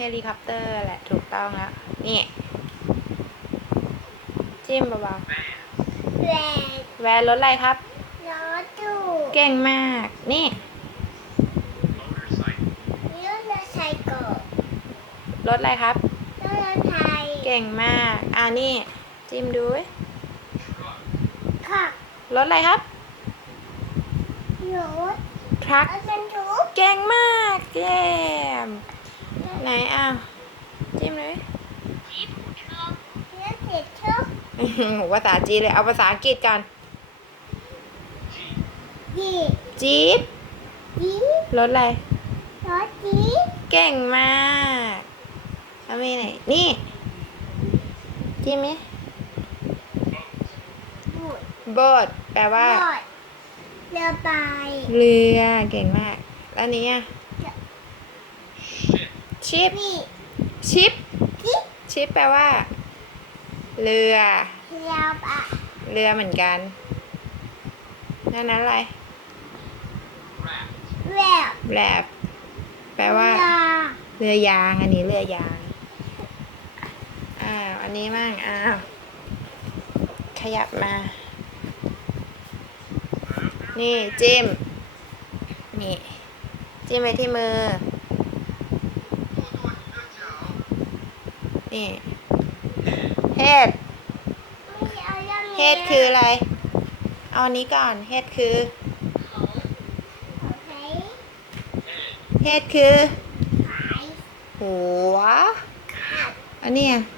เฮลิคอปเตอร์แหละถูกต้องแล้ว นี่จิ้มเบาแวนๆแวนรถอะไรครับ รถตู้เก่งมาก นี่รถไซไซเคิลรถอะไรครับ รถไทยเก่งมาก อ่านี่ จิ้มดูเว้ยค่ะรถอะไรครับรถทรัครถบรรทุกเก่งมากเย้ม ไหนอ้าวจิ้มเลยรถเจ็ดชุกภาษาจีนเลย เอาภาษาอังกฤษก่อนยีจี๊ปยีรถอะไรรถจีเก่งมากแล้วมีไหน นี่จิ้มไหมบุดโบดแปลว่ารถเรือใบเรือ เก่งมาก แล้วนี้อะ ชิป ชิปนี่ชิปจิ๊บชิปแปลว่า เรือ เรือใบเรือเหมือนกัน นั่นนั้นอะไรแววแลบแปลว่าเรือเรือยาง อันนี้เรือยาง อ้าว อันนี้มั่งอ้าว ขยับมา นี่จิ้ม นี่ จิ้มไปที่มือ นี่เฮดไม่เอายังไงเฮดคืออะไร เอาอันนี้ก่อนเฮดคือโอเคเฮดคือขายหัวขาดอันนี้อะกาด